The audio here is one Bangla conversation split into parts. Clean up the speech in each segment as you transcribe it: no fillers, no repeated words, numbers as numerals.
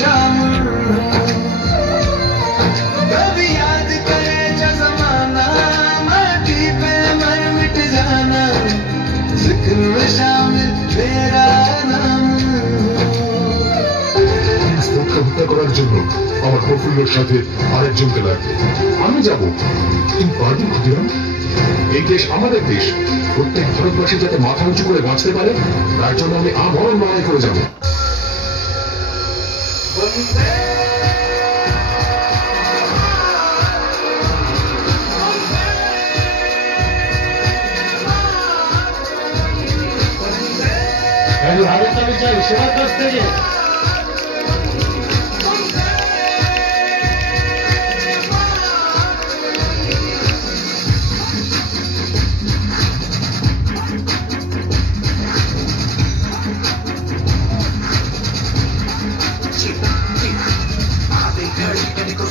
शामिल हूँ। कभी याद करे जो जमाना, माटी पे मर मिट जाना, जिक्र में शामिल तेरा नाम। হত্যা করার জন্য আমার প্রফুল্লর সাথে আরেকজনকে লাগবে। আমি যাব, তুমি পারবি ক্ষুদিরাম? এই দেশ আমাদের দেশ, প্রত্যেক ভারতবাসী যাতে মাথা উঁচু করে বাঁচতে পারে তার জন্য আমি আমরণ লড়াই করে যাব। হাতে চাই সবার কাছ থেকে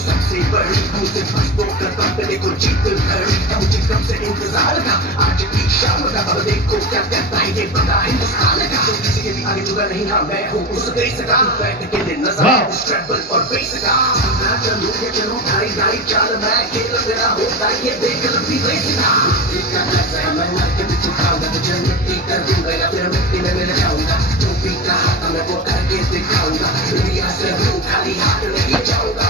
सबसे बड़ी मुझसे फंसों का कंपनी को जीत घड़ी मुझे कब से इंतजार था आज की शाम का अब देखो क्या कहता है ये बड़ा हिंदुस्तान का तो किसी के भी आगे झुका नहीं हाँ मैं हूँ उस देश का बैठ के दिन नजर ट्रैवल और बेस का ना चलूं या चलूं ढाई ढाई चाल मैं खेल मेरा होता ये देख लंबी रेस का इसका कैसा है मैं मार के पीछे खाऊंगा तुझे मिट्टी कर दूंगा या फिर मिट्टी में मिल जाऊंगा जो भी कहा था मैं वो करके दिखाऊंगा दुनिया से हूँ खाली हाथ नहीं जाऊंगा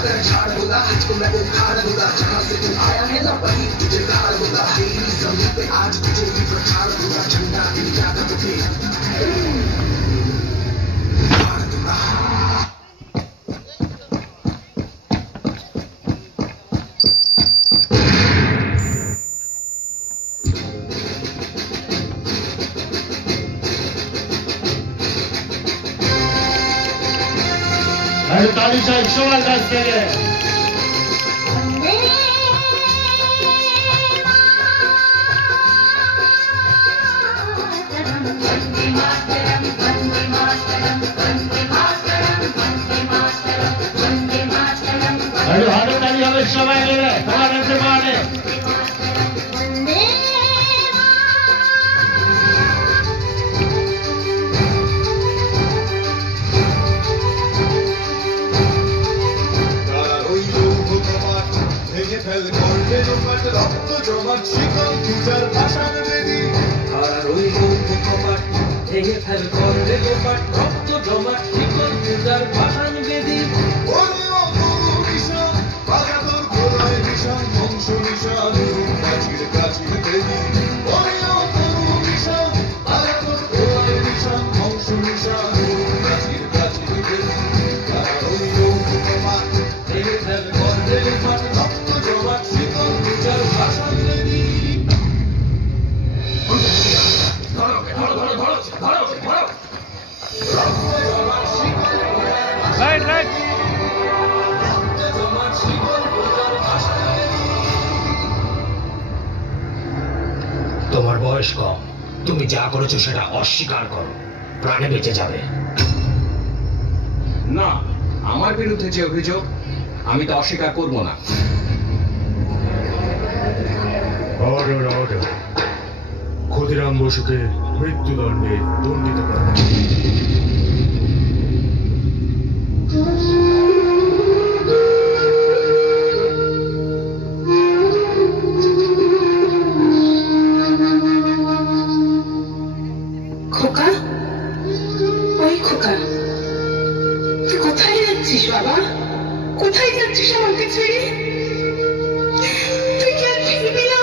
अगर झाड़ दूंगा तुझको मैं उखाड़ दूंगा जहाँ से तू आया है ना वही तुझे गाड़ दूंगा तेरी जमीन पे आज तुझे भी प्रचार दूंगा झंडा इंडिया का तुझे गाड़ दूंगा। তালি চাই সবার কাছ থেকে হাতে তালি হবে সবাই মিলে তোমার কাছে মানে রক্ত জমাট শিকল পূজার ভাষার বেদি আর ওই বন্ধু কপাট ভেঙে ফেল করলে গোপাট রক্ত জমাট শিকল পূজার ভাষান বেদি ওরে অপরিশান বাগাতর গোলায় নিশান বংশ নিশান কাছির কাছির বেদি ওরে অপরিশান বাগাতর গোলায় নিশান বংশ নিশান কাছির কাছির বেদি আর ওই বন্ধু কপাট ভেঙে ফেল করলে গোপাট রক্ত জমাট শিকল পূজার ভাষার বেদি রাইট রাইট তোমার বয়স কম, তুমি যা করেছো সেটা অস্বীকার করো, প্রাণে বেঁচে যাবে। না, আমার বিরুদ্ধে যে অভিযোগ আমি তা অস্বীকার করব না। অর্ডার অর্ডার, ক্ষুদিরাম বসুকে মৃত্যুদণ্ডে দণ্ডিত করা। খোকা, ওই খোকা, তুই কোথায় যাচ্ছিস বাবা? কোথায় যাচ্ছিস আমাকে ছেড়ে? তুই কি আর ফিরবি না?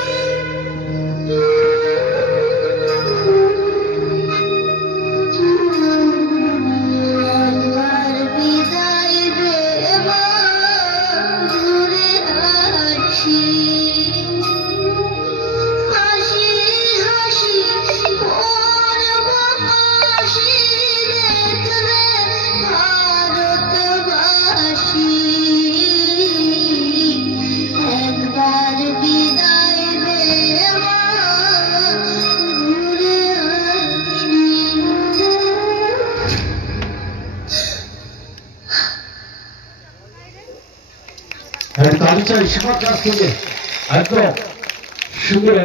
তালি চাই সবার কাছ থেকে একদম সুন্দর